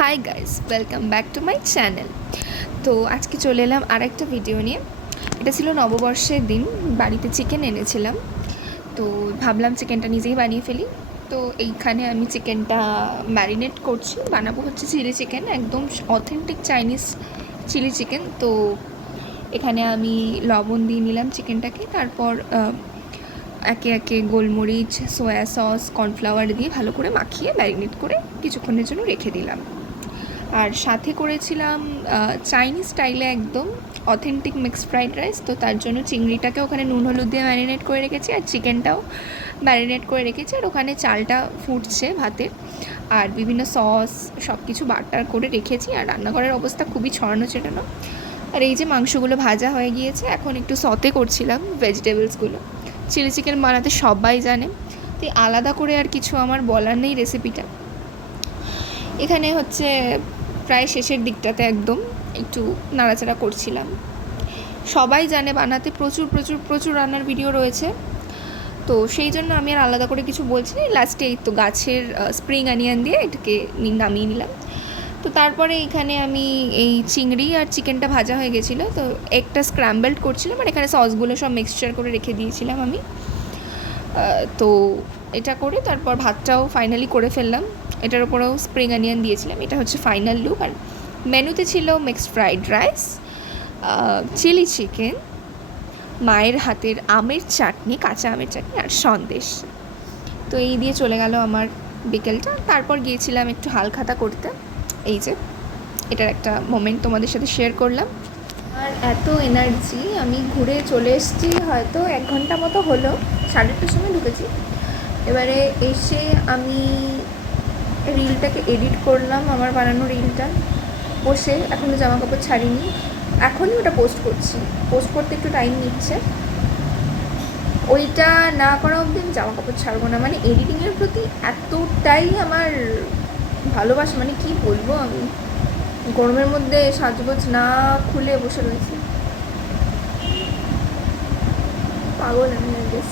Hi guys, welcome back to my channel. তো আজকে চলে এলাম আর একটা ভিডিও নিয়ে। এটা ছিল নববর্ষের দিন, বাড়িতে চিকেন এনেছিলাম। তো ভাবলাম চিকেনটা নিজেই বানিয়ে ফেলি। তো এইখানে আমি চিকেনটা ম্যারিনেট করছি, বানাবো হচ্ছে চিলি চিকেন, একদম অথেন্টিক চাইনিজ চিলি চিকেন। তো এখানে আমি লবণ দিয়ে নিলাম চিকেনটাকে, তারপর একে একে গোলমরিচ, সয়া সস, কর্নফ্লাওয়ার দিয়ে ভালো করে মাখিয়ে ম্যারিনেট করে কিছুক্ষণের জন্য রেখে দিলাম। আর সাথে করেছিলাম চাইনিজ স্টাইলে একদম অথেন্টিক মিক্সড ফ্রাইড রাইস। তো তার জন্য চিংড়িটাকে ওখানে নুন হলুদ দিয়ে ম্যারিনেট করে রেখেছি, আর চিকেনটাও ম্যারিনেট করে রেখেছি। আর ওখানে চালটা ফুটছে ভাতের, আর বিভিন্ন সস সব কিছু বাটার করে রেখেছি। আর রান্নাঘরের অবস্থা খুবই ছড়ানো ছেটানো। আর এই যে মাংসগুলো ভাজা হয়ে গিয়েছে, এখন একটু সতে করছিলাম ভেজিটেবলসগুলো। চিলি চিকেন বানাতে সবাই জানে, তো আলাদা করে আর কিছু আমার বলার নেই রেসিপিটা। এখানে হচ্ছে প্রায় শেষের দিকটাতে একদম একটু নাড়াচাড়া করছিলাম। সবাই জানে বানাতে প্রচুর প্রচুর প্রচুর রান্নার ভিডিও রয়েছে, তো সেই জন্য আমি আর আলাদা করে কিছু বলছি না। লাস্টে এই তো গাছের স্প্রিং অনিয়ন দিয়ে এটাকে নামিয়ে নিলাম। তো তারপরে এখানে আমি এই চিংড়ি আর চিকেনটা ভাজা হয়ে গেছিলো, তো একটা স্ক্র্যাম্বলড করছিলাম, আর এখানে সসগুলো সব মিক্সচার করে রেখে দিয়েছিলাম আমি। তো এটা করে তারপর ভাতটাও ফাইনালি করে ফেললাম। এটার ওপরেও স্প্রিং অনিয়ন দিয়েছিলাম। এটা হচ্ছে ফাইনাল লুক। আর মেনুতে ছিল mixed fried rice, chilli chicken, মায়ের হাতের আমের চাটনি, কাঁচা আমের চাটনি, আর সন্দেশ। তো এই দিয়ে চলে গেল আমার বিকেলটা। তারপর গিয়েছিলাম একটু হালখাতা করতে। এই যে এটার একটা মোমেন্ট তোমাদের সাথে শেয়ার করলাম। আর এত এনার্জি, আমি ঘুরে চলে এসেছি হয়তো 1 ঘন্টা মতো হলো, 8:30টার সময় ঢুকেছি। এবারে এসে আমি রিলটাকে এডিট করলাম, আমার বানানো রিলটা, বসে এখনও জামা কাপড় ছাড়িনি, এখনই ওটা পোস্ট করছি। পোস্ট করতে একটু টাইম নিচ্ছে, ওইটা না করা অবধি আমি জামা কাপড় ছাড়বো না। মানে এডিটিংয়ের প্রতি এতটাই আমার ভালোবাসা, মানে কি বলবো, আমি গরমের মধ্যে সাজগোজ না খুলে বসে রয়েছি, পাগল আমি, আই গেস।